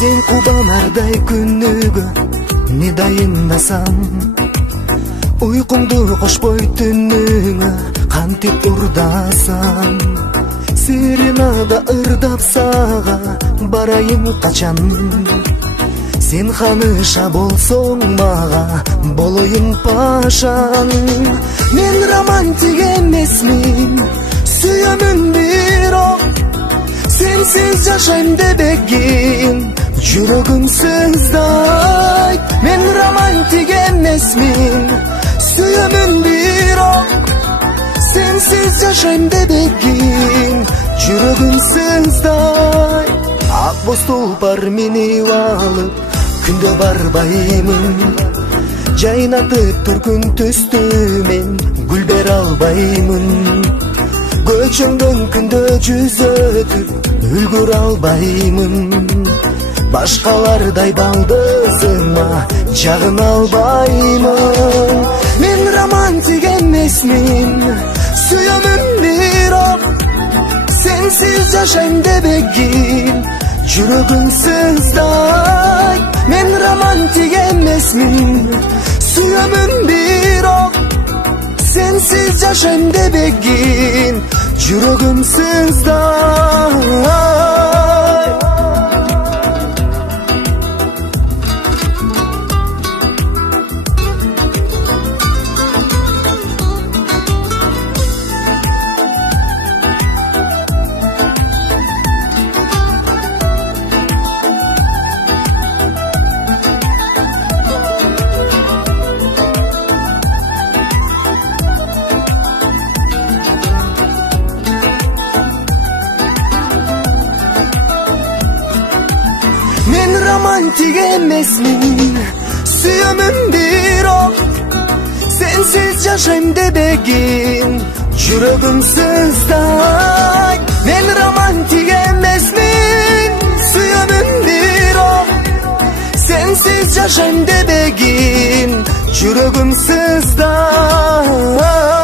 Sen кубанардай күнүгө не дайындасам, уйкуңду кошпой түнүңө кантип урдасам, сиренада ырдап сага барайын качан. Сен ханыша болсоң мага болоюн пашан. Мен романтик эмесмин, сүйөмүн бирок сенсиз жашайм дебегин жүрөгүм сыздайт. Мен романтик эмесмин, сүйөмүн бирок сенсиз жашайм дебегин жүрөгүм сыздайт. Ак боз тулпар минип алып күндө барбаймын, жайнатып түркүн түстү мен гүл бере албаймын. Көчөңдөн күндө жүзөтүп үлгүрө албаймын, башкалардай балдызыма жагына албаймын. Мен романтик эмесмин, сүйөмүн бирок сенсиз жашайм дебегин жүрөгүм сыздайт. Мен романтик эмесмин, сүйөмүн бирок сенсиз жашайм дебегин жүрөгүм сыздайт. Men романтик эмесмин, сүйөмүн бирок сенсиз жашайм дебегин жүрөгүм сыздайт. Мен романтик эмесмин, сүйөмүн бирок сенсиз жашайм дебегин жүрөгүм сыздайт.